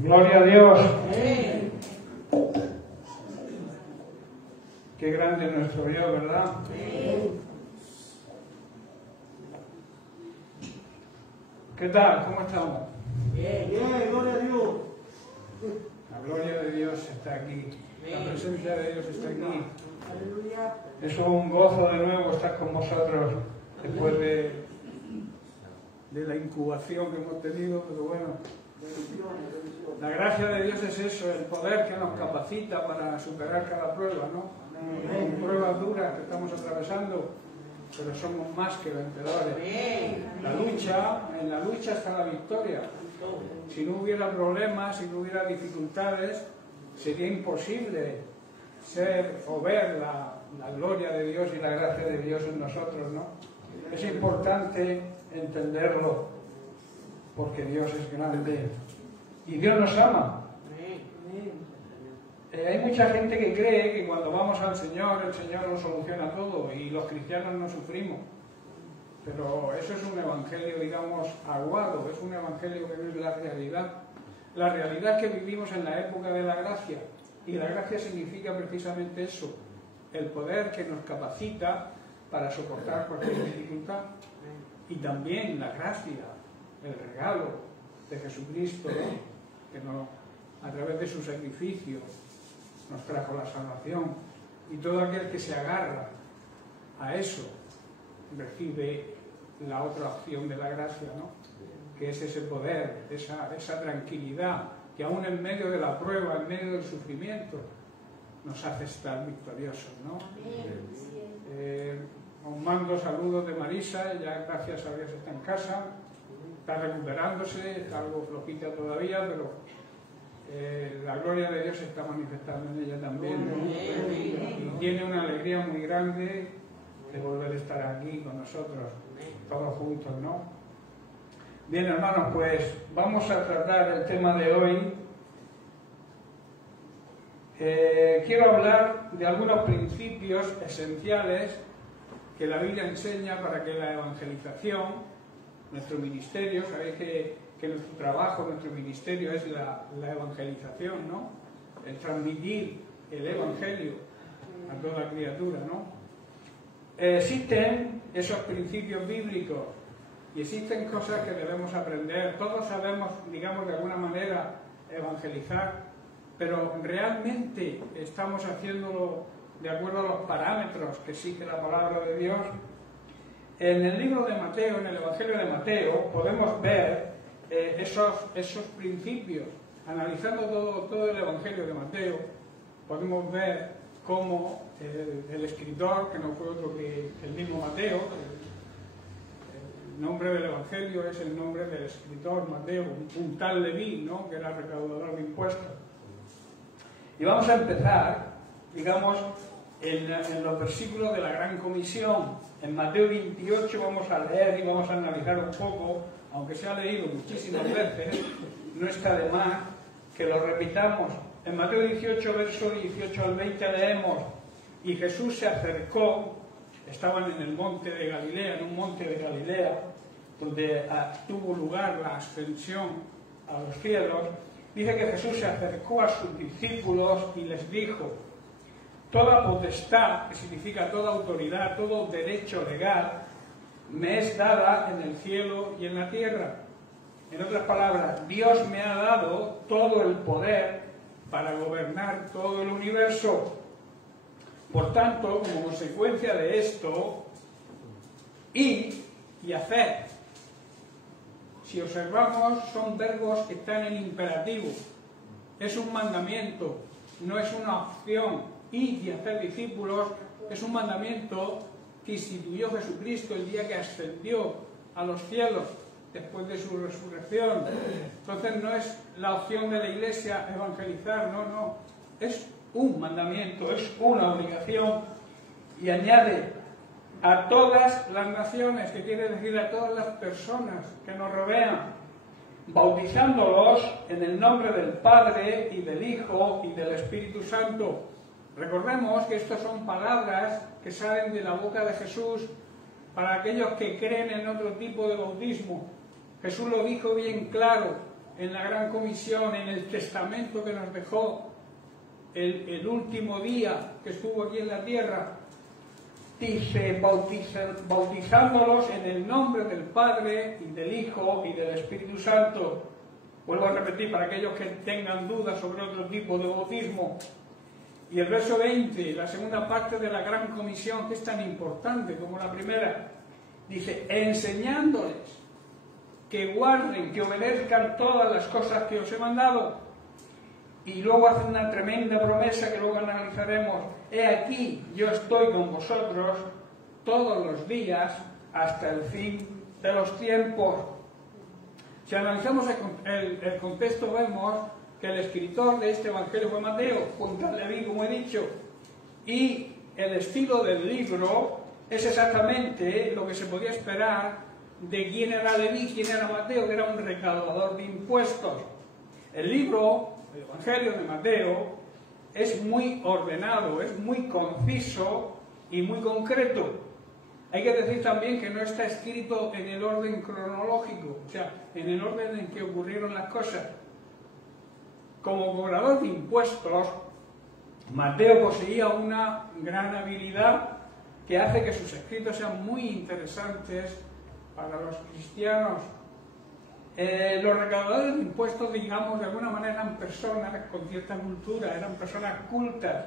Gloria a Dios. Qué grande es nuestro Dios, ¿verdad? ¿Qué tal? ¿Cómo estamos? Bien, gloria a Dios. La gloria de Dios está aquí. La presencia de Dios está aquí. Aleluya. Es un gozo de nuevo estar con vosotros después de la incubación que hemos tenido, pero bueno. La gracia de Dios es eso, el poder que nos capacita para superar cada prueba, ¿no? Pruebas duras que estamos atravesando, pero somos más que vencedores. En la lucha está la victoria. Si no hubiera problemas, si no hubiera dificultades, sería imposible ser o ver la gloria de Dios y la gracia de Dios en nosotros, ¿no? Es importante entenderlo, porque Dios es grande y Dios nos ama. Hay mucha gente que cree que cuando vamos al Señor, el Señor nos soluciona todo y los cristianos no sufrimos. Pero eso es un evangelio, digamos, aguado, es un evangelio que no es la realidad. La realidad es que vivimos en la época de la gracia, y la gracia significa precisamente eso, el poder que nos capacita para soportar cualquier dificultad. Y también la gracia, el regalo de Jesucristo, que a través de su sacrificio nos trajo la salvación. Y todo aquel que se agarra a eso recibe la otra opción de la gracia, ¿no? Que es ese poder, esa tranquilidad que aún en medio de la prueba, en medio del sufrimiento, nos hace estar victoriosos, ¿no? Os mando saludos de Marisa, ya gracias a Dios está en casa, está recuperándose, está algo flojita todavía, pero la gloria de Dios se está manifestando en ella también, ¿no? Y tiene una alegría muy grande de volver a estar aquí con nosotros, todos juntos, ¿no? Bien, hermanos, pues vamos a tratar el tema de hoy. Quiero hablar de algunos principios esenciales que la Biblia enseña para que la evangelización, nuestro ministerio, sabéis que nuestro trabajo, nuestro ministerio es la evangelización, ¿no? El transmitir el evangelio a toda criatura, ¿no? Existen esos principios bíblicos y existen cosas que debemos aprender. Todos sabemos, digamos, de alguna manera evangelizar, pero realmente estamos haciéndolo de acuerdo a los parámetros que exige la palabra de Dios. En el libro de Mateo, en el Evangelio de Mateo, podemos ver esos principios. Analizando todo el Evangelio de Mateo, podemos ver cómo el escritor, que no fue otro que el mismo Mateo, el nombre del Evangelio es el nombre del escritor Mateo, un tal Leví, ¿no? Que era recaudador de impuestos. Y vamos a empezar, digamos, en los versículos de la Gran Comisión. En Mateo 28 vamos a leer y vamos a analizar un poco, aunque se ha leído muchísimas veces, no está de más que lo repitamos. En Mateo 18, verso 18 al 20 leemos: y Jesús se acercó, estaban en el monte de Galilea, en un monte de Galilea, donde tuvo lugar la ascensión a los cielos. Dice que Jesús se acercó a sus discípulos y les dijo: toda potestad, que significa toda autoridad, todo derecho legal, me es dada en el cielo y en la tierra. En otras palabras, Dios me ha dado todo el poder para gobernar todo el universo. Por tanto, como consecuencia de esto, id y haced. Si observamos, son verbos que están en imperativo. Es un mandamiento, no es una opción. Id y hacer discípulos es un mandamiento que instituyó Jesucristo el día que ascendió a los cielos después de su resurrección. Entonces no es la opción de la Iglesia evangelizar, no. Es un mandamiento, es una obligación. Y añade: a todas las naciones, que quiere decir a todas las personas que nos rodean, bautizándolos en el nombre del Padre y del Hijo y del Espíritu Santo. Recordemos que estas son palabras que salen de la boca de Jesús para aquellos que creen en otro tipo de bautismo. Jesús lo dijo bien claro: en la Gran Comisión, en el testamento que nos dejó el último día que estuvo aquí en la tierra, dice, bautizándolos en el nombre del Padre y del Hijo y del Espíritu Santo. Vuelvo a repetir para aquellos que tengan dudas sobre otro tipo de bautismo. Y el verso 20, la segunda parte de la Gran Comisión, que es tan importante como la primera, dice, enseñándoles que guarden, que obedezcan todas las cosas que os he mandado. Y luego hace una tremenda promesa que luego analizaremos. He aquí, yo estoy con vosotros todos los días hasta el fin de los tiempos. Si analizamos el contexto, vemos que el escritor de este Evangelio fue Mateo, junto a Leví, como he dicho, y el estilo del libro es exactamente lo que se podía esperar de quién era Leví, quién era Mateo, que era un recaudador de impuestos. El libro, el Evangelio de Mateo, es muy ordenado, es muy conciso y muy concreto. Hay que decir también que no está escrito en el orden cronológico, o sea, en el orden en que ocurrieron las cosas. Como cobrador de impuestos, Mateo poseía una gran habilidad que hace que sus escritos sean muy interesantes para los cristianos. Los recaudadores de impuestos, digamos, de alguna manera eran personas con cierta cultura, eran personas cultas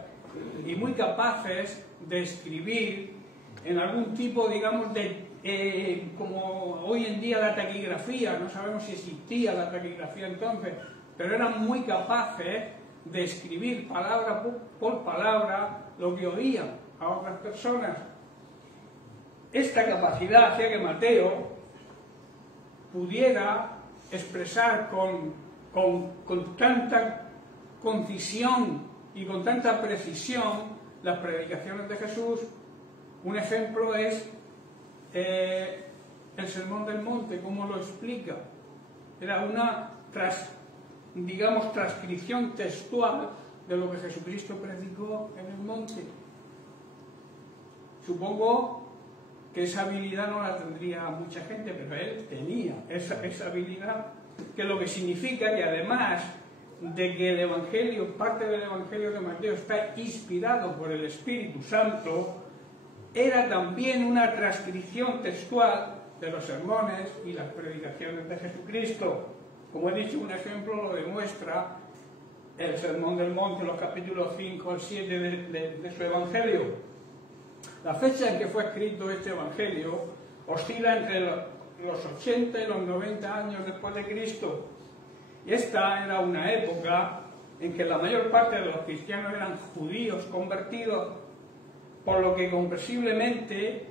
y muy capaces de escribir en algún tipo, digamos, de como hoy en día la taquigrafía. No sabemos si existía la taquigrafía entonces, pero eran muy capaces de escribir palabra por palabra lo que oían a otras personas. Esta capacidad hacía que Mateo pudiera expresar con tanta concisión y con tanta precisión las predicaciones de Jesús. Un ejemplo es el Sermón del Monte, cómo lo explica. Era una transcripción textual de lo que Jesucristo predicó en el monte. Supongo que esa habilidad no la tendría mucha gente, pero él tenía esa habilidad, que lo que significa que además de que el Evangelio, parte del Evangelio de Mateo está inspirado por el Espíritu Santo, era también una transcripción textual de los sermones y las predicaciones de Jesucristo. Como he dicho, un ejemplo lo demuestra el Sermón del Monte, los capítulos 5 al 7 de su Evangelio. La fecha en que fue escrito este Evangelio oscila entre los 80 y los 90 años después de Cristo. Y esta era una época en que la mayor parte de los cristianos eran judíos convertidos, por lo que comprensiblemente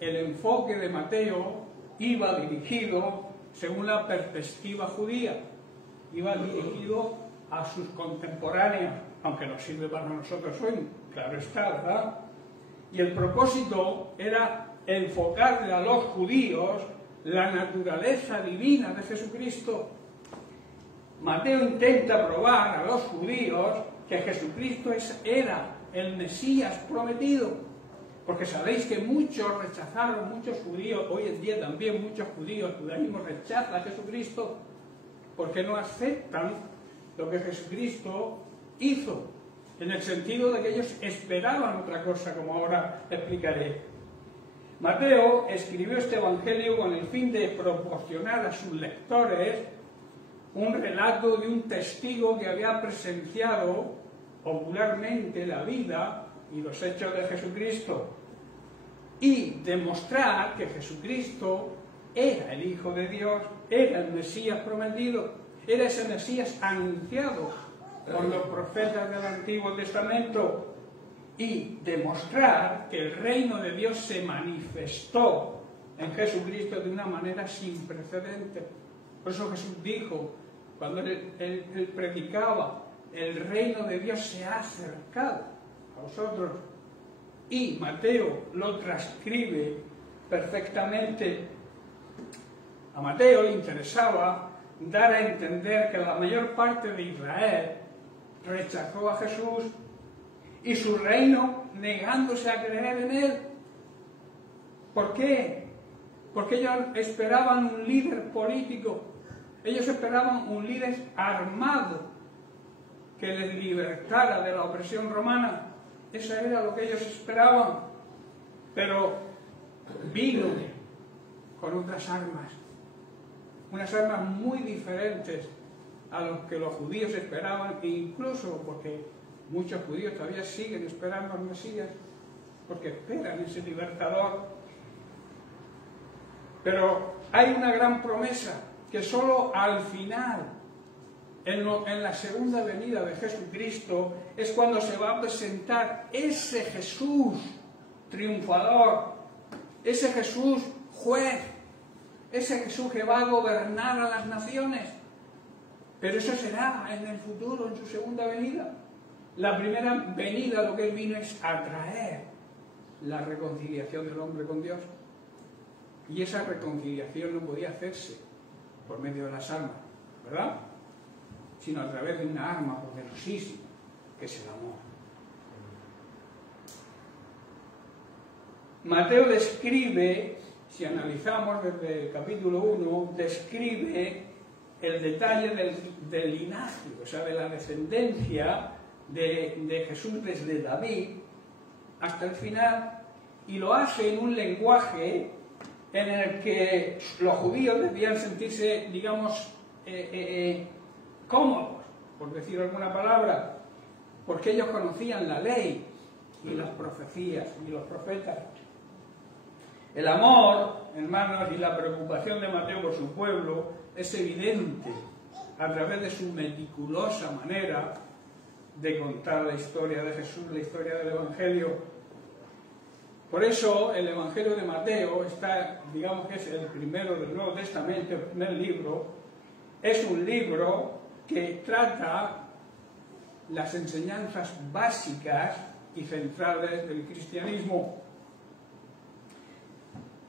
el enfoque de Mateo iba dirigido según la perspectiva judía, iba dirigido a sus contemporáneos, aunque nos sirve para nosotros hoy, claro está, ¿verdad? Y el propósito era enfocarle a los judíos la naturaleza divina de Jesucristo. Mateo intenta probar a los judíos que Jesucristo era el Mesías prometido, porque sabéis que muchos rechazaron, muchos judíos, hoy en día también muchos judíos, el judaísmo rechaza a Jesucristo porque no aceptan lo que Jesucristo hizo, en el sentido de que ellos esperaban otra cosa, como ahora explicaré. Mateo escribió este Evangelio con el fin de proporcionar a sus lectores un relato de un testigo que había presenciado ocularmente la vida y los hechos de Jesucristo, y demostrar que Jesucristo era el Hijo de Dios, era el Mesías prometido, era ese Mesías anunciado por los profetas del Antiguo Testamento, y demostrar que el reino de Dios se manifestó en Jesucristo de una manera sin precedentes. Por eso Jesús dijo, cuando él predicaba, el reino de Dios se ha acercado a vosotros. Y Mateo lo transcribe perfectamente. A Mateo le interesaba dar a entender que la mayor parte de Israel rechazó a Jesús y su reino negándose a creer en él. ¿Por qué? Porque ellos esperaban un líder político, Ellos esperaban un líder armado que les libertara de la opresión romana. Eso era lo que ellos esperaban. Pero vino con otras armas, unas armas muy diferentes a los que los judíos esperaban, e incluso porque muchos judíos todavía siguen esperando al Mesías, porque esperan ese libertador. Pero hay una gran promesa, que solo al final, en la segunda venida de Jesucristo, es cuando se va a presentar ese Jesús triunfador, ese Jesús juez, ese Jesús que va a gobernar a las naciones. Pero eso será en el futuro, en su segunda venida. La primera venida, lo que él vino es a traer la reconciliación del hombre con Dios. Y esa reconciliación no podía hacerse por medio de las armas, ¿verdad? Sino a través de una arma poderosísima, que es el amor. Mateo describe, si analizamos desde el capítulo 1, describe el detalle del linaje, o sea, de la descendencia de Jesús desde David hasta el final, y lo hace en un lenguaje en el que los judíos debían sentirse, digamos, cómodos, por decir alguna palabra, porque ellos conocían la ley y las profecías y los profetas. El amor, hermanos, y la preocupación de Mateo por su pueblo es evidente a través de su meticulosa manera de contar la historia de Jesús, la historia del Evangelio. Por eso el Evangelio de Mateo está, digamos que es el primero del Nuevo Testamento, el primer libro, es un libro que trata las enseñanzas básicas y centrales del cristianismo.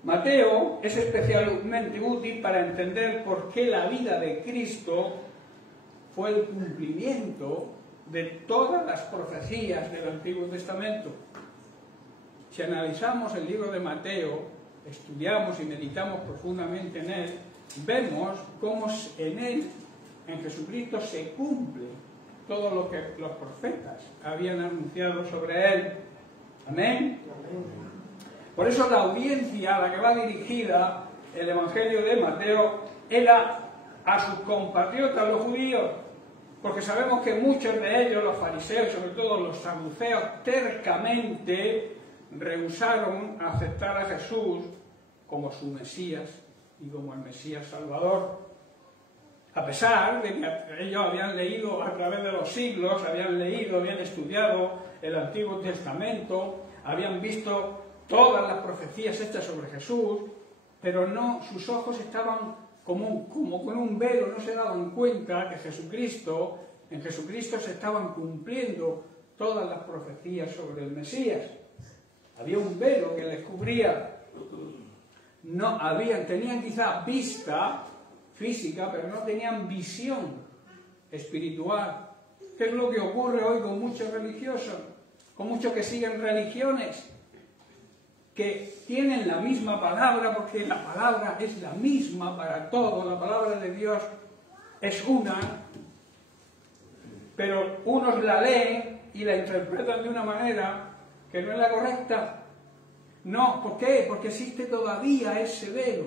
Mateo es especialmente útil para entender por qué la vida de Cristo fue el cumplimiento de todas las profecías del Antiguo Testamento. Si analizamos el libro de Mateo, estudiamos y meditamos profundamente en él, vemos cómo en él, en Jesucristo, se cumple todo lo que los profetas habían anunciado sobre él. Amén. Por eso la audiencia a la que va dirigida el Evangelio de Mateo era a sus compatriotas, los judíos, porque sabemos que muchos de ellos, los fariseos, sobre todo los saduceos, tercamente rehusaron aceptar a Jesús como su Mesías y como el Mesías Salvador. A pesar de que ellos habían leído a través de los siglos, habían estudiado el Antiguo Testamento, habían visto todas las profecías hechas sobre Jesús, pero no, sus ojos estaban como con un velo, no se daban cuenta que en Jesucristo se estaban cumpliendo todas las profecías sobre el Mesías. Había un velo que les cubría. Tenían quizá vista física, pero no tenían visión espiritual. ¿Qué es lo que ocurre hoy con muchos religiosos? Con muchos que siguen religiones, que tienen la misma palabra, porque la palabra es la misma para todos, la palabra de Dios es una, pero unos la leen y la interpretan de una manera que no es la correcta. No, ¿por qué? Porque existe todavía ese velo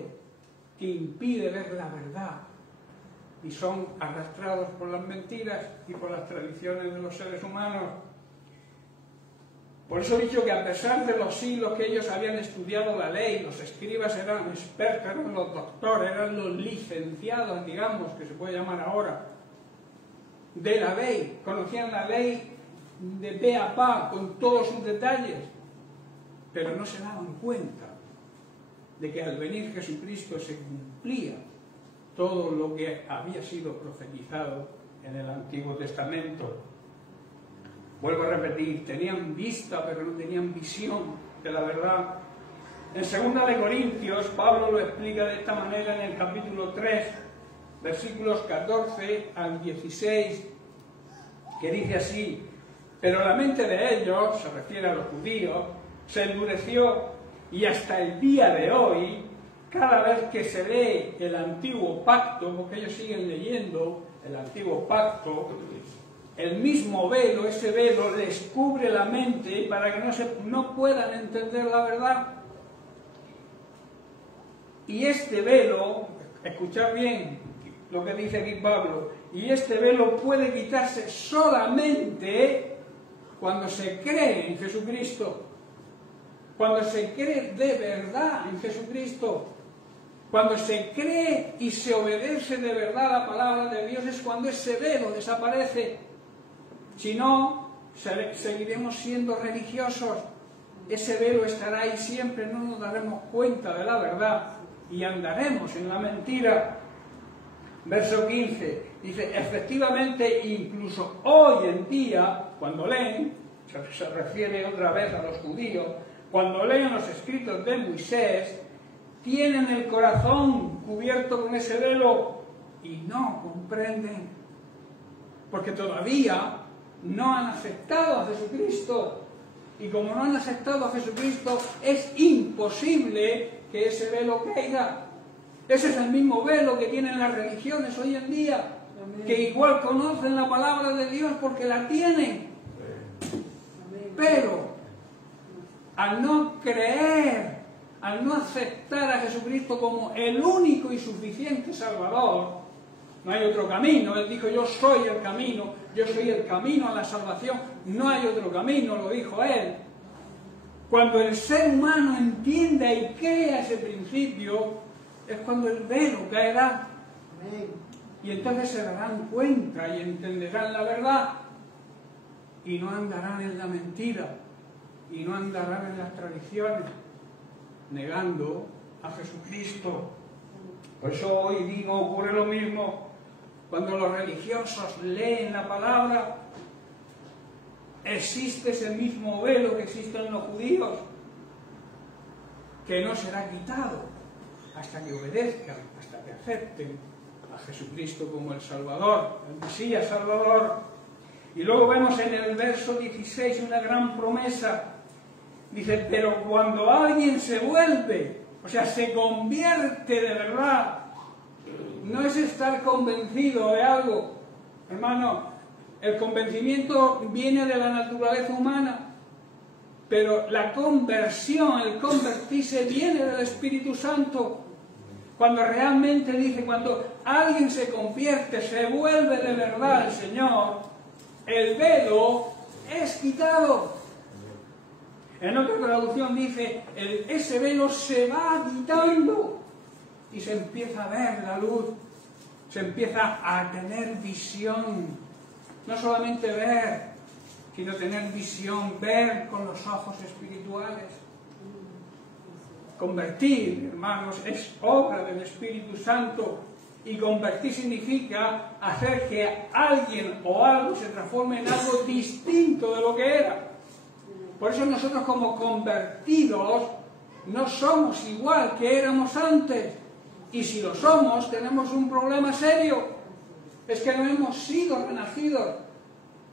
que impide ver la verdad y son arrastrados por las mentiras y por las tradiciones de los seres humanos. Por eso he dicho que a pesar de los siglos que ellos habían estudiado la ley, los escribas eran expertos, eran los doctores, eran los licenciados, digamos, que se puede llamar ahora, de la ley, conocían la ley de pe a pa, con todos sus detalles, pero no se daban cuenta de que al venir Jesucristo se cumplía todo lo que había sido profetizado en el Antiguo Testamento. Vuelvo a repetir, tenían vista pero no tenían visión de la verdad. En 2 de Corintios, Pablo lo explica de esta manera en el capítulo 3, versículos 14 al 16, que dice así: pero la mente de ellos, se refiere a los judíos, se endureció y hasta el día de hoy cada vez que se lee el antiguo pacto, porque ellos siguen leyendo el antiguo pacto, el mismo velo, ese velo les cubre la mente para que no puedan entender la verdad. Y este velo, escuchad bien lo que dice aquí Pablo, y este velo puede quitarse solamente cuando se cree en Jesucristo, cuando se cree de verdad en Jesucristo, cuando se cree y se obedece de verdad a la palabra de Dios, es cuando ese velo desaparece. Si no, seguiremos siendo religiosos, ese velo estará ahí siempre, no nos daremos cuenta de la verdad y andaremos en la mentira. Verso 15, dice, efectivamente, incluso hoy en día, cuando leen, se refiere otra vez a los judíos, cuando leen los escritos de Moisés, tienen el corazón cubierto con ese velo y no comprenden, porque todavía no han aceptado a Jesucristo, y como no han aceptado a Jesucristo, es imposible que ese velo caiga. Ese es el mismo velo que tienen las religiones hoy en día, que igual conocen la palabra de Dios porque la tienen, pero al no creer, al no aceptar a Jesucristo como el único y suficiente Salvador, no hay otro camino. Él dijo, yo soy el camino, yo soy el camino a la salvación, no hay otro camino, lo dijo Él. Cuando el ser humano entienda y crea ese principio, es cuando el velo caerá. Y entonces se darán cuenta y entenderán la verdad, y no andarán en la mentira, y no andarán en las tradiciones, negando a Jesucristo. Por eso hoy digo, ocurre lo mismo. Cuando los religiosos leen la palabra, existe ese mismo velo que existe en los judíos, que no será quitado hasta que obedezcan, hasta que acepten a Jesucristo como el Salvador, el Mesías Salvador. Y luego vemos en el verso 16 una gran promesa. Dice, pero cuando alguien se vuelve, o sea, se convierte de verdad, no es estar convencido de algo, hermano. El convencimiento viene de la naturaleza humana, pero la conversión, el convertirse, viene del Espíritu Santo. Cuando realmente dice, cuando alguien se convierte, se vuelve de verdad al Señor, el velo es quitado. En otra traducción dice, ese velo se va quitando y se empieza a ver la luz, se empieza a tener visión. No solamente ver, sino tener visión, ver con los ojos espirituales. Convertir, hermanos, es obra del Espíritu Santo, y convertir significa hacer que alguien o algo se transforme en algo distinto de lo que era. Por eso nosotros como convertidos no somos igual que éramos antes, y si lo somos tenemos un problema serio. Es que no hemos sido renacidos.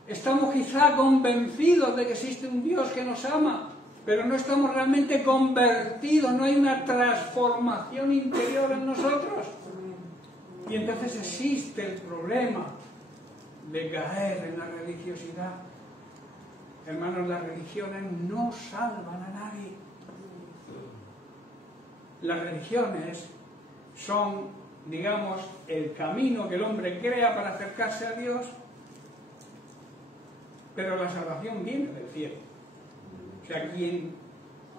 Estamos quizá convencidos de que existe un Dios que nos ama, pero no estamos realmente convertidos, no hay una transformación interior en nosotros. Y entonces existe el problema de caer en la religiosidad. Hermanos, las religiones no salvan a nadie. Las religiones son, digamos, el camino que el hombre crea para acercarse a Dios, pero la salvación viene del cielo. O sea, quien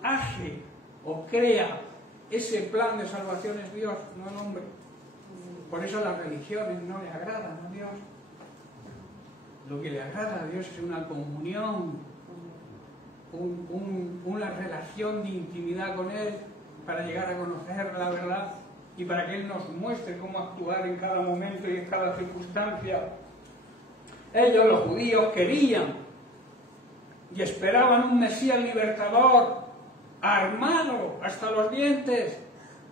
hace o crea ese plan de salvación es Dios, no el hombre. Por eso las religiones no le agradan a Dios. Lo que le agrada a Dios es una comunión, una relación de intimidad con Él, para llegar a conocer la verdad y para que Él nos muestre cómo actuar en cada momento y en cada circunstancia. Ellos, los judíos, querían y esperaban un Mesías libertador, armado hasta los dientes,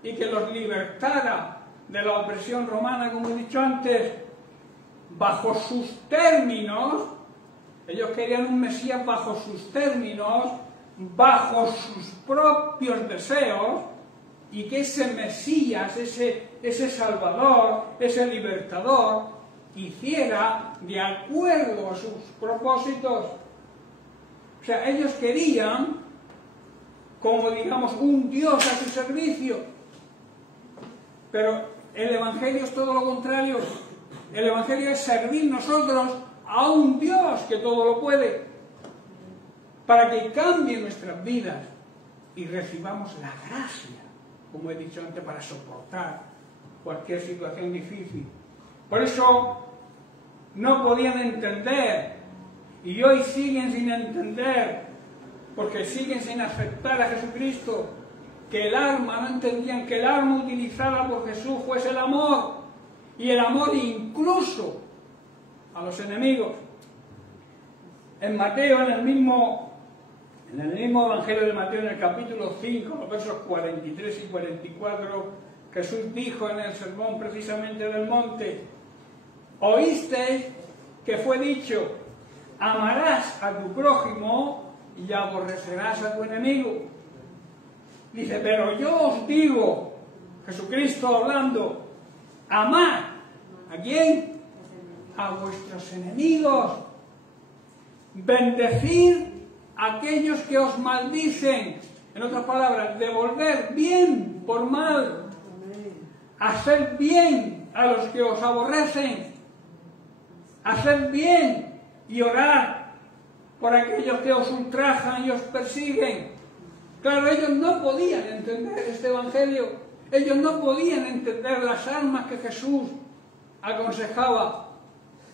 y que los libertara de la opresión romana, como he dicho antes, bajo sus términos. Ellos querían un Mesías bajo sus términos, bajo sus propios deseos, y que ese Mesías, ese Salvador, ese Libertador, hiciera de acuerdo a sus propósitos. O sea, ellos querían, como digamos, un Dios a su servicio. Pero el Evangelio es todo lo contrario. El Evangelio es servir nosotros a un Dios que todo lo puede, para que cambie nuestras vidas y recibamos la gracia, como he dicho antes, para soportar cualquier situación difícil. Por eso no podían entender, y hoy siguen sin entender, porque siguen sin aceptar a Jesucristo, que el arma, no entendían que el arma utilizada por Jesús fuese el amor, y el amor incluso a los enemigos. En Mateo, en el mismo Evangelio de Mateo, en el capítulo 5, los versos 43 y 44, Jesús dijo en el sermón precisamente del monte: oísteis que fue dicho, amarás a tu prójimo y aborrecerás a tu enemigo. Dice, pero yo os digo, Jesucristo hablando, amad. ¿A quién? A vuestros enemigos. Bendecid a aquellos que os maldicen. En otras palabras, devolver bien por mal. Hacer bien a los que os aborrecen. Hacer bien y orar por aquellos que os ultrajan y os persiguen. Claro, ellos no podían entender este Evangelio. Ellos no podían entender las armas que Jesús aconsejaba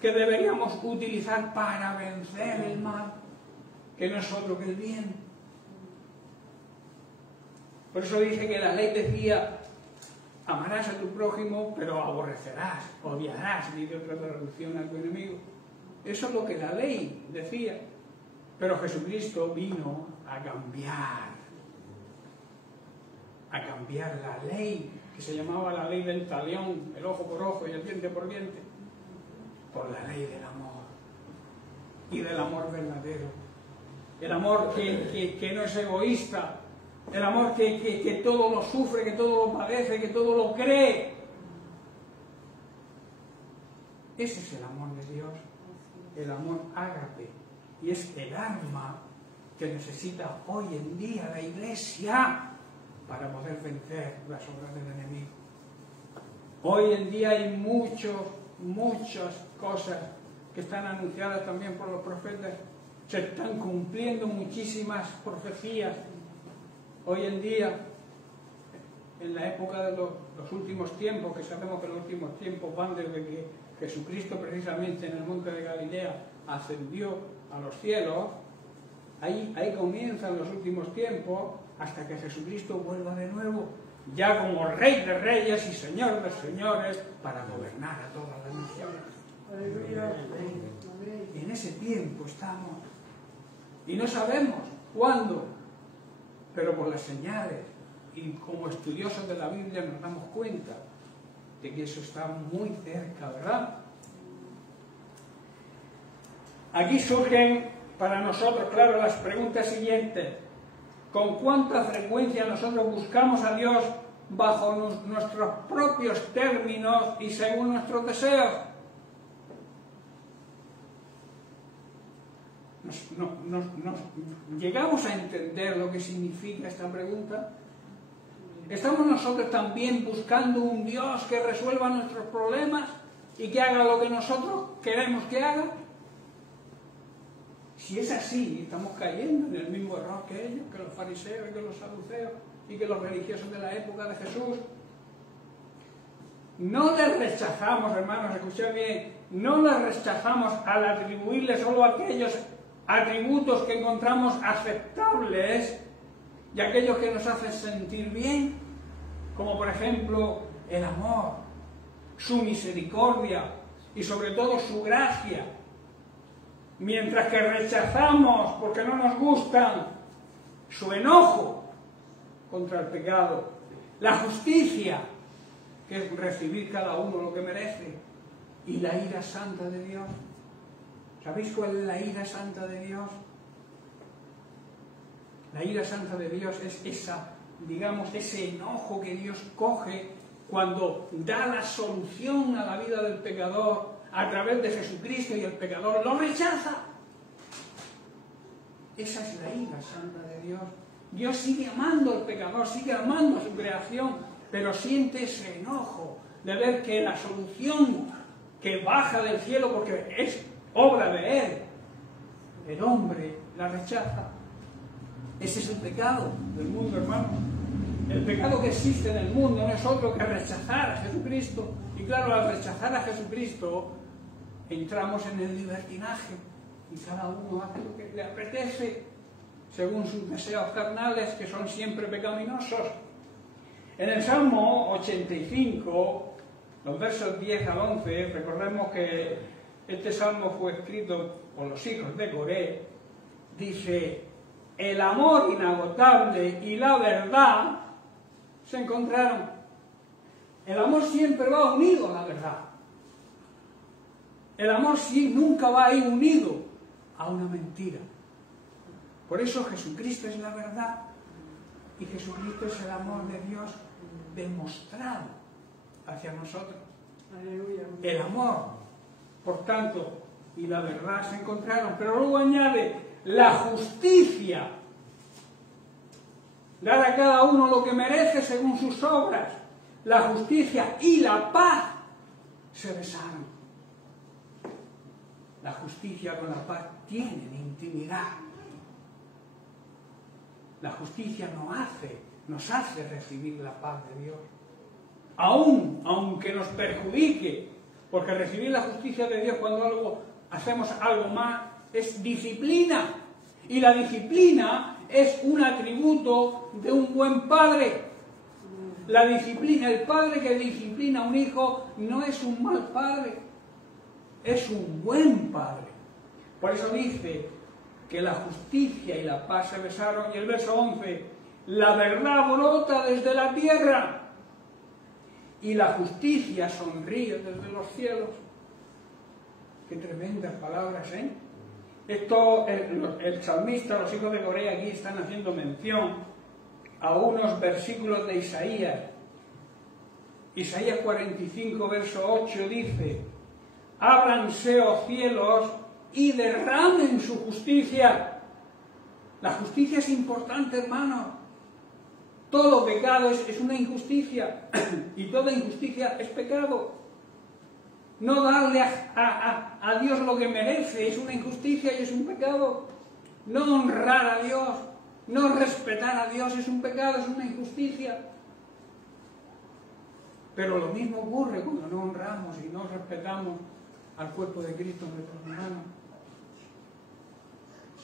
que deberíamos utilizar para vencer el mal, que no es otro que el bien. Por eso dice que la ley decía, amarás a tu prójimo, pero aborrecerás, odiarás, dice otra traducción, a tu enemigo. Eso es lo que la ley decía. Pero Jesucristo vino a cambiar la ley, que se llamaba la ley del talión, el ojo por ojo y el diente por diente, por la ley del amor, y del amor verdadero. El amor que no es egoísta, el amor que todo lo sufre, que todo lo padece, que todo lo cree. Ese es el amor de Dios, el amor ágape, y es el arma que necesita hoy en día la Iglesia para poder vencer las obras del enemigo. Hoy en día hay muchas cosas que están anunciadas también por los profetas. Se están cumpliendo muchísimas profecías. Hoy en día, en la época de los últimos tiempos, que sabemos que los últimos tiempos van desde que Jesucristo precisamente en el monte de Galilea ascendió a los cielos, ahí comienzan los últimos tiempos, hasta que Jesucristo vuelva de nuevo, ya como Rey de Reyes y Señor de Señores, para gobernar a todas las naciones. Y en ese tiempo estamos. Y no sabemos cuándo, pero por las señales, y como estudiosos de la Biblia nos damos cuenta de que eso está muy cerca, ¿verdad? Aquí surgen para nosotros, claro, las preguntas siguientes. ¿Con cuánta frecuencia nosotros buscamos a Dios bajo nuestros propios términos y según nuestros deseos? ¿Llegamos a entender lo que significa esta pregunta? ¿Estamos nosotros también buscando un Dios que resuelva nuestros problemas y que haga lo que nosotros queremos que haga? Si es así, estamos cayendo en el mismo error que ellos, que los fariseos y que los saduceos y que los religiosos de la época de Jesús. No les rechazamos, hermanos, escuchad bien, no les rechazamos al atribuirle solo aquellos atributos que encontramos aceptables y aquellos que nos hacen sentir bien, como por ejemplo el amor, su misericordia y sobre todo su gracia. Mientras que rechazamos, porque no nos gustan, su enojo contra el pecado, la justicia, que es recibir cada uno lo que merece, y la ira santa de Dios. ¿Sabéis cuál es la ira santa de Dios? La ira santa de Dios es esa digamos, ese enojo que Dios coge cuando da la solución a la vida del pecador a través de Jesucristo y el pecador lo rechaza. Esa es la ira santa de Dios. Dios sigue amando al pecador, sigue amando a su creación, pero siente ese enojo de ver que la solución que baja del cielo, porque es obra de Él, el hombre la rechaza. Ese es el pecado del mundo, hermano. El pecado que existe en el mundo no es otro que rechazar a Jesucristo. Y claro, al rechazar a Jesucristo, entramos en el libertinaje. Y cada uno hace lo que le apetece, según sus deseos carnales, que son siempre pecaminosos. En el Salmo 85, los versos 10 al 11, recordemos que este salmo fue escrito por los hijos de Coré, dice: el amor inagotable y la verdad se encontraron. El amor siempre va unido a la verdad. El amor nunca va a ir unido a una mentira. Por eso Jesucristo es la verdad y Jesucristo es el amor de Dios demostrado hacia nosotros. Aleluya. El amor, por tanto, y la verdad se encontraron. Pero luego añade: la justicia, dar a cada uno lo que merece según sus obras. La justicia y la paz se besaron. La justicia con la paz tienen intimidad. La justicia nos hace recibir la paz de Dios. Aunque nos perjudique, porque recibir la justicia de Dios cuando hacemos algo mal es disciplina. Y la disciplina es un atributo de un buen padre. La disciplina, el padre que disciplina a un hijo no es un mal padre, es un buen padre. Por eso dice que la justicia y la paz se besaron. Y el verso 11: la verdad brota desde la tierra y la justicia sonríe desde los cielos. Qué tremendas palabras, ¿eh? Esto, el salmista, los hijos de Coré, aquí están haciendo mención a unos versículos de Isaías. Isaías 45, verso 8 dice: ábranse, oh cielos, y derramen su justicia. La justicia es importante, hermano. Todo pecado es una injusticia, y toda injusticia es pecado. No darle a Dios lo que merece es una injusticia y es un pecado. No honrar a Dios, no respetar a Dios es un pecado, es una injusticia. Pero lo mismo ocurre cuando no honramos y no respetamos al cuerpo de Cristo, nuestros hermanos,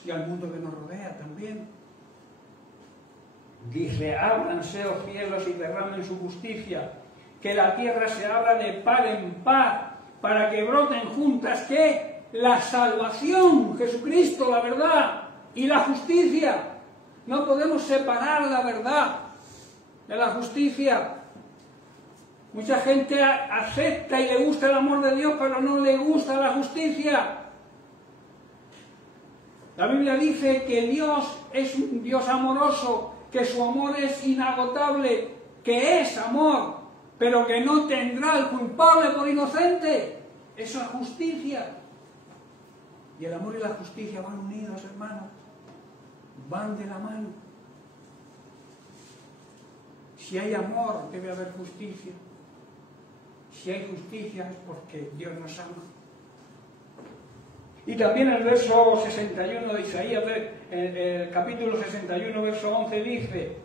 y al mundo que nos rodea también. Dice: ábranse, oh cielos, y derramen su justicia, que la tierra se abra de par en par, para que broten juntas, ¿qué? La salvación, Jesucristo, la verdad, y la justicia. No podemos separar la verdad de la justicia. Mucha gente acepta y le gusta el amor de Dios, pero no le gusta la justicia. La Biblia dice que Dios es un Dios amoroso, que su amor es inagotable, que es amor, pero que no tendrá al culpable por inocente. Eso es justicia. Y el amor y la justicia van unidos, hermanos. Van de la mano. Si hay amor, debe haber justicia. Si hay justicia es porque Dios nos ama. Y también el verso 61 de Isaías, el capítulo 61, verso 11, dice: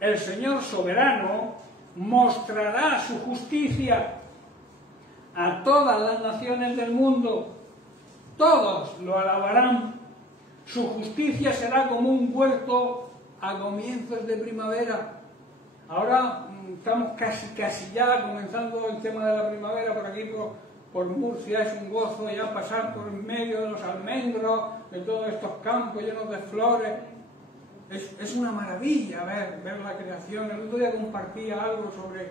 el Señor soberano mostrará su justicia a todas las naciones del mundo. Todos lo alabarán. Su justicia será como un huerto a comienzos de primavera. Ahora estamos casi ya comenzando el tema de la primavera. Por aquí por Murcia es un gozo ya pasar por medio de los almendros, de todos estos campos llenos de flores. Es una maravilla ver la creación. El otro día compartía algo sobre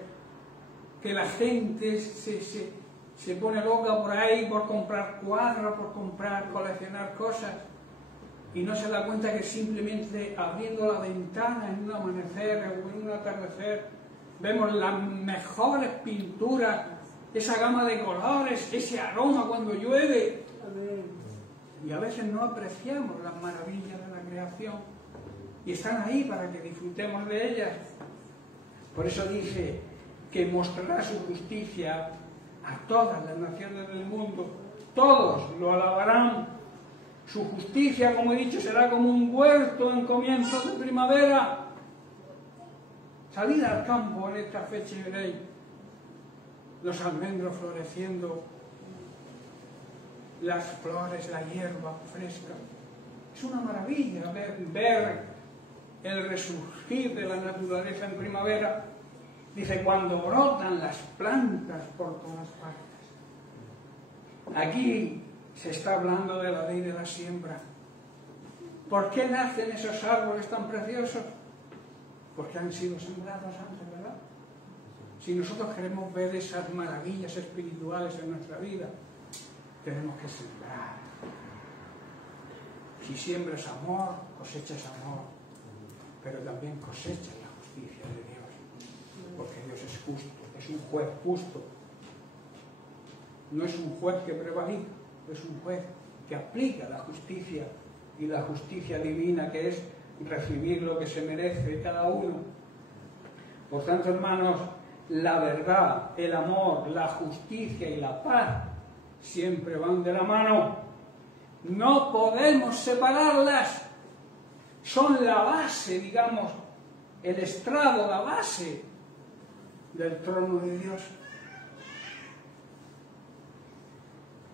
que la gente se pone loca por ahí por comprar cuadros, por coleccionar cosas. y no se da cuenta que simplemente abriendo la ventana en un amanecer o en un atardecer vemos las mejores pinturas, esa gama de colores, ese aroma cuando llueve. Y a veces no apreciamos las maravillas de la creación y están ahí para que disfrutemos de ellas. Por eso dice que mostrará su justicia a todas las naciones del mundo. Todos lo alabarán. Su justicia, como he dicho, será como un huerto en comienzos de primavera. Salid al campo en esta fecha y veréis los almendros floreciendo, las flores, la hierba fresca. Es una maravilla ver el resurgir de la naturaleza en primavera. Dice, cuando brotan las plantas por todas partes. Aquí se está hablando de la ley de la siembra. ¿Por qué nacen esos árboles tan preciosos? Porque han sido sembrados antes, ¿verdad? Si nosotros queremos ver esas maravillas espirituales en nuestra vida, tenemos que sembrar. Si siembras amor, cosechas amor, pero también cosechas la justicia de Dios, porque Dios es justo, es un juez justo. No es un juez que prevarica, es un juez que aplica la justicia, y la justicia divina, que es recibir lo que se merece cada uno. Por tanto, hermanos, la verdad, el amor, la justicia y la paz siempre van de la mano. No podemos separarlas. Son la base, digamos, el estrado, la base del trono de Dios.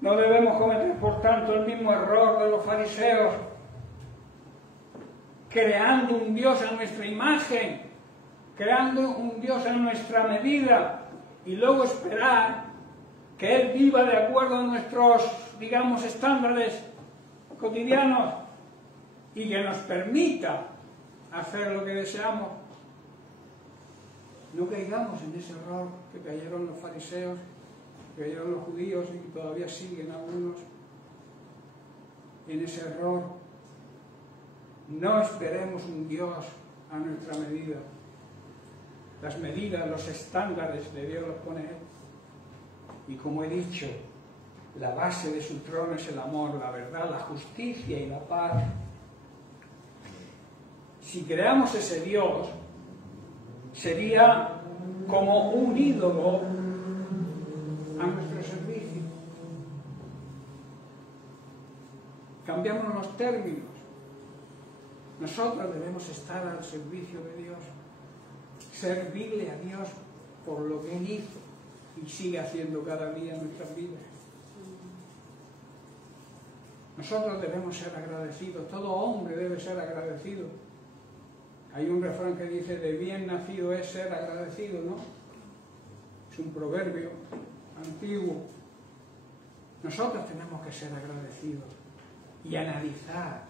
No debemos cometer, por tanto, el mismo error de los fariseos, creando un Dios a nuestra imagen, creando un Dios a nuestra medida, y luego esperar que Él viva de acuerdo a nuestros, digamos, estándares cotidianos y que nos permita hacer lo que deseamos. No caigamos en ese error que cayeron los fariseos, que cayeron los judíos y que todavía siguen algunos en ese error. No esperemos un Dios a nuestra medida. Las medidas, los estándares de Dios los pone Él. Y como he dicho, la base de su trono es el amor, la verdad, la justicia y la paz. Si creamos ese Dios, sería como un ídolo a nuestro servicio. Cambiamos los términos. Nosotros debemos estar al servicio de Dios, servirle a Dios por lo que Él hizo y sigue haciendo cada día en nuestras vidas. Nosotros debemos ser agradecidos, todo hombre debe ser agradecido. Hay un refrán que dice, de bien nacido es ser agradecido, ¿no? Es un proverbio antiguo. Nosotros tenemos que ser agradecidos y analizar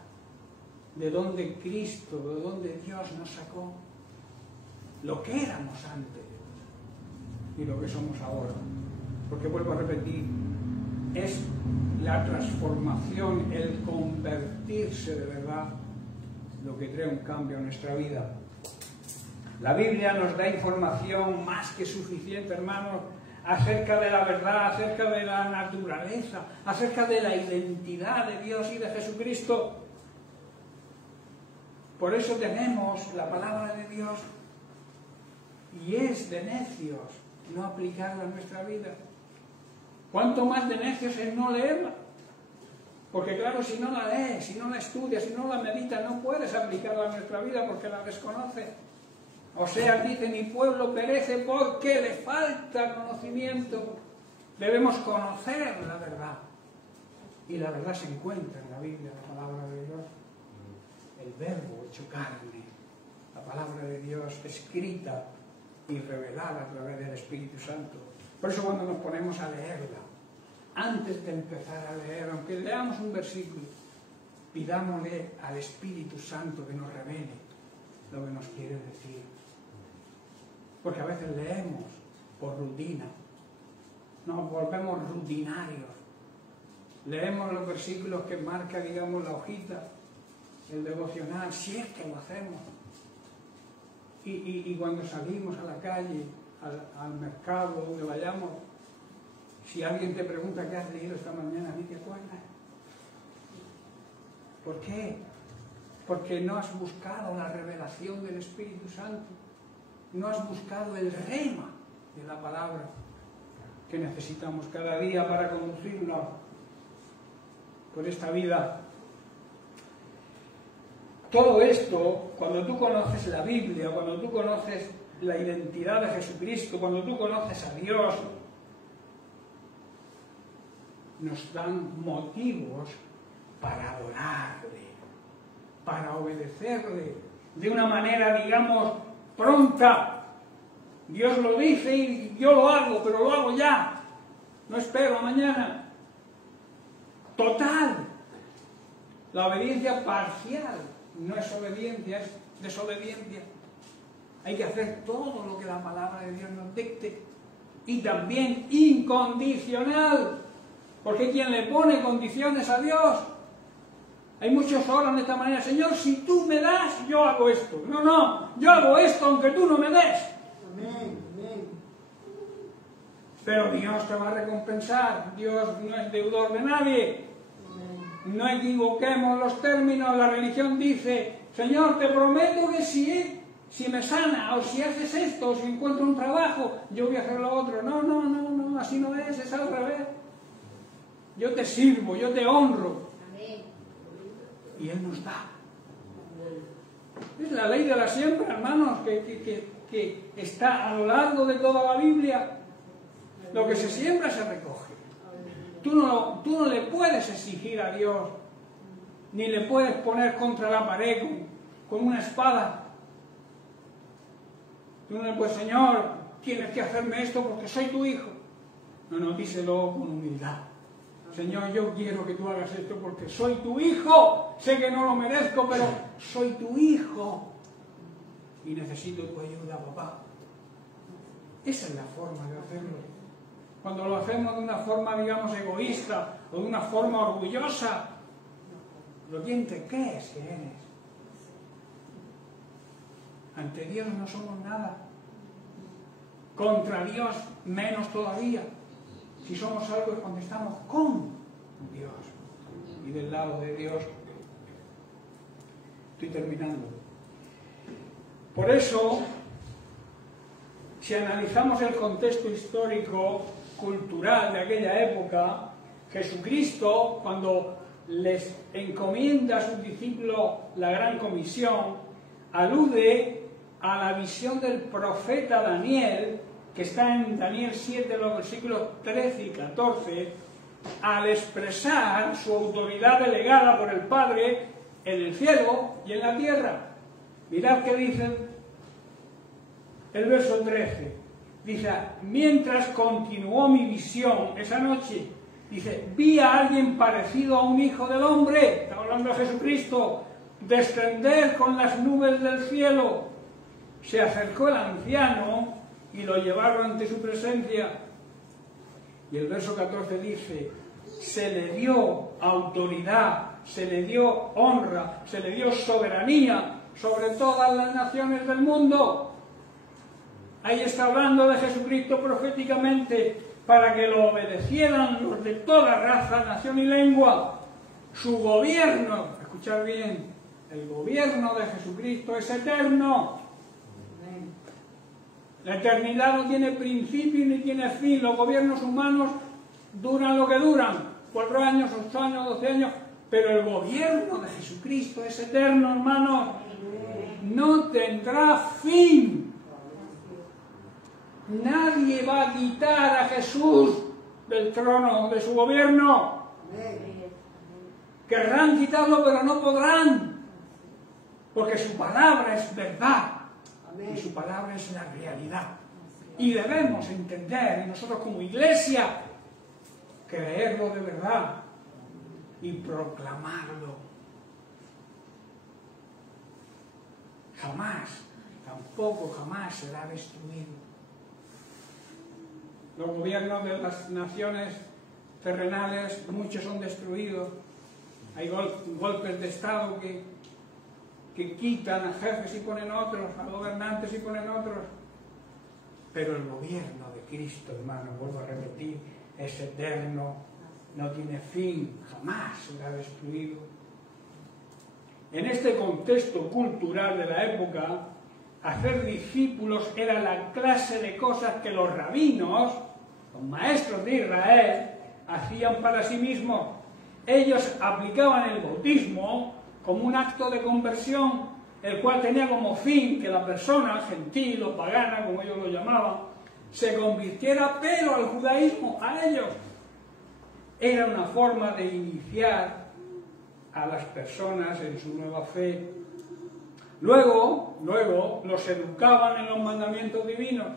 de dónde Cristo, de dónde Dios nos sacó, lo que éramos antes y lo que somos ahora. Porque vuelvo a repetir, es la transformación, el convertirse de verdad, lo que crea un cambio en nuestra vida. La Biblia nos da información más que suficiente, hermanos, acerca de la verdad, acerca de la naturaleza, acerca de la identidad de Dios y de Jesucristo. Por eso tenemos la palabra de Dios y es de necios no aplicarla a nuestra vida. ¿Cuánto más de necios es no leerla? Porque claro, si no la lees, si no la estudias, si no la meditas, no puedes aplicarla a nuestra vida porque la desconoces. Oseas dice, mi pueblo perece porque le falta conocimiento. Debemos conocer la verdad. Y la verdad se encuentra en la Biblia, la palabra de Dios. El verbo hecho carne, la palabra de Dios escrita y revelada a través del Espíritu Santo. Por eso cuando nos ponemos a leerla, antes de empezar a leer, aunque leamos un versículo, pidámosle al Espíritu Santo que nos revele lo que nos quiere decir. Porque a veces leemos por rutina, nos volvemos rutinarios, leemos los versículos que marca, digamos, la hojita, el devocional, si es que lo hacemos. Y cuando salimos a la calle, al mercado, donde vayamos, si alguien te pregunta qué has leído esta mañana, ni te acuerdas. ¿Por qué? Porque no has buscado la revelación del Espíritu Santo, no has buscado el rema de la palabra que necesitamos cada día para conducirnos por esta vida. Todo esto, cuando tú conoces la Biblia, cuando tú conoces la identidad de Jesucristo, cuando tú conoces a Dios, nos dan motivos para adorarle, para obedecerle de una manera, digamos, pronta. Dios lo dice y yo lo hago, pero lo hago ya. No espero a mañana. Total. La obediencia parcial no es obediencia, es desobediencia. Hay que hacer todo lo que la palabra de Dios nos dicte. Y también incondicional. Porque quien le pone condiciones a Dios, hay muchos oran de esta manera: Señor, si tú me das, yo hago esto. No, yo hago esto aunque tú no me des. Amén. Pero Dios te va a recompensar. Dios no es deudor de nadie. No equivoquemos los términos. La religión dice: Señor, te prometo que si me sana, o si haces esto, o si encuentro un trabajo, yo voy a hacer lo otro. No, así no es al revés. Yo te sirvo, yo te honro. Amén. Y Él nos da. Es la ley de la siembra, hermanos, que está a lo largo de toda la Biblia. Lo que se siembra se recoge. Tú no le puedes exigir a Dios, ni le puedes poner contra la pared con una espada. Tú no le puedes: Señor, tienes que hacerme esto porque soy tu hijo. No, díselo con humildad. Señor, yo quiero que tú hagas esto porque soy tu hijo. Sé que no lo merezco, pero soy tu hijo. Y necesito tu ayuda, papá. Esa es la forma de hacerlo. Cuando lo hacemos de una forma, digamos, egoísta o de una forma orgullosa, ¿quién te crees que eres? Ante Dios no somos nada. Contra Dios menos todavía. Si somos algo es cuando estamos con Dios y del lado de Dios. Estoy terminando. Por eso, si analizamos el contexto histórico, cultural de aquella época, Jesucristo, cuando les encomienda a sus discípulos la gran comisión, alude a la visión del profeta Daniel, que está en Daniel 7, los versículos 13 y 14, al expresar su autoridad delegada por el Padre en el cielo y en la tierra. Mirad qué dice el verso 13. Dice: mientras continuó mi visión esa noche, dice, vi a alguien parecido a un hijo del hombre, está hablando de Jesucristo, descender con las nubes del cielo. Se acercó el anciano y lo llevaron ante su presencia. Y el verso 14 dice: se le dio autoridad, se le dio honra, se le dio soberanía sobre todas las naciones del mundo. Ahí está hablando de Jesucristo proféticamente, para que lo obedecieran los de toda raza, nación y lengua. Su gobierno, escuchad bien, el gobierno de Jesucristo es eterno. La eternidad no tiene principio ni tiene fin. Los gobiernos humanos duran lo que duran, 4 años, 8 años, 12 años, pero el gobierno de Jesucristo es eterno, hermanos. No tendrá fin. Nadie va a quitar a Jesús del trono de su gobierno. Querrán quitarlo, pero no podrán, porque su palabra es verdad. Y su palabra es la realidad. Y debemos entender, y nosotros como iglesia, creerlo de verdad y proclamarlo. Jamás, tampoco jamás será destruido. Los gobiernos de las naciones terrenales, muchos son destruidos. Hay golpes de Estado que que quitan a jefes y ponen otros, a gobernantes y ponen otros. Pero el gobierno de Cristo, hermano, vuelvo a repetir, es eterno, no tiene fin, jamás será destruido. En este contexto cultural de la época, hacer discípulos era la clase de cosas que los rabinos, los maestros de Israel, hacían para sí mismos. Ellos aplicaban el bautismo como un acto de conversión, el cual tenía como fin que la persona gentil o pagana, como ellos lo llamaban, se convirtiera, pero al judaísmo, a ellos. Era una forma de iniciar a las personas en su nueva fe. Luego los educaban en los mandamientos divinos.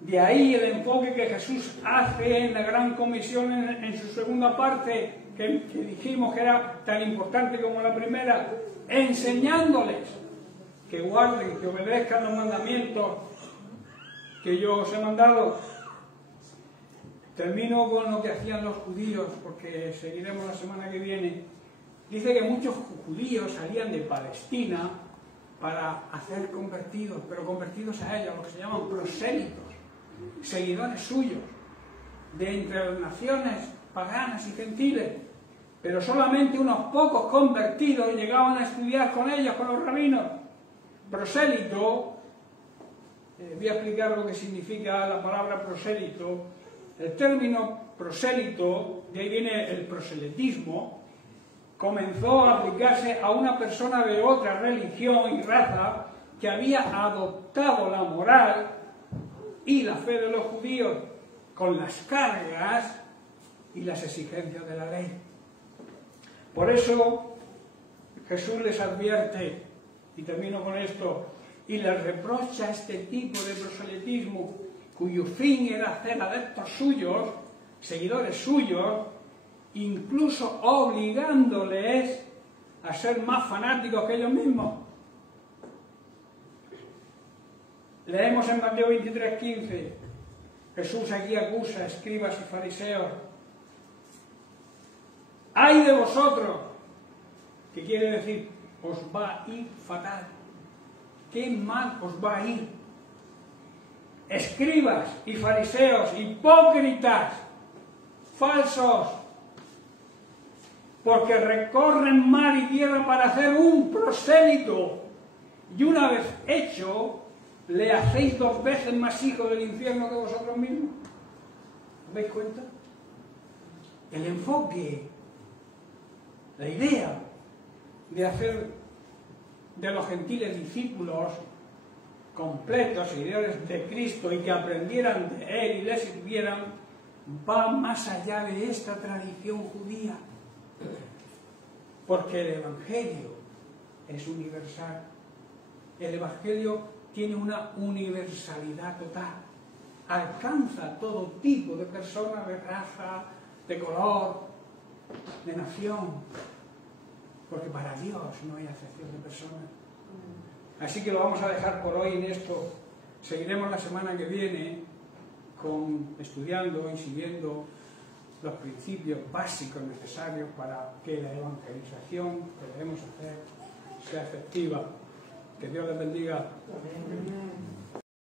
De ahí el enfoque que Jesús hace en la Gran Comisión en su segunda parte, que dijimos que era tan importante como la primera, enseñándoles que guarden, que obedezcan los mandamientos que yo os he mandado. Termino con lo que hacían los judíos, porque seguiremos la semana que viene. Dice que muchos judíos salían de Palestina para hacer convertidos, pero convertidos a ellos, lo que se llaman prosélitos, seguidores suyos, de entre las naciones paganas y gentiles. Pero solamente unos pocos convertidos llegaban a estudiar con ellos, con los rabinos. Prosélito, voy a explicar lo que significa la palabra prosélito. El término prosélito, de ahí viene el proselitismo, comenzó a aplicarse a una persona de otra religión y raza que había adoptado la moral y la fe de los judíos con las cargas y las exigencias de la ley. Por eso Jesús les advierte, y termino con esto, y les reprocha este tipo de proselitismo, cuyo fin era hacer adeptos suyos, seguidores suyos, incluso obligándoles a ser más fanáticos que ellos mismos. Leemos en Mateo 23:15, Jesús aquí acusa a escribas y fariseos. ¡Ay de vosotros! ¿Qué quiere decir? Os va a ir fatal. ¡Qué mal os va a ir! Escribas y fariseos, hipócritas, falsos, porque recorren mar y tierra para hacer un prosélito, y una vez hecho, le hacéis 2 veces más hijo del infierno que vosotros mismos. ¿Os dais cuenta? El enfoque, la idea de hacer de los gentiles discípulos completos, seguidores de Cristo, y que aprendieran de Él y le sirvieran, va más allá de esta tradición judía. Porque el Evangelio es universal. El Evangelio tiene una universalidad total. Alcanza todo tipo de personas, de raza, de color, de nación. Porque para Dios no hay acepción de personas. Así que lo vamos a dejar por hoy en esto. Seguiremos la semana que viene estudiando y siguiendo los principios básicos necesarios para que la evangelización que debemos hacer sea efectiva. Que Dios les bendiga.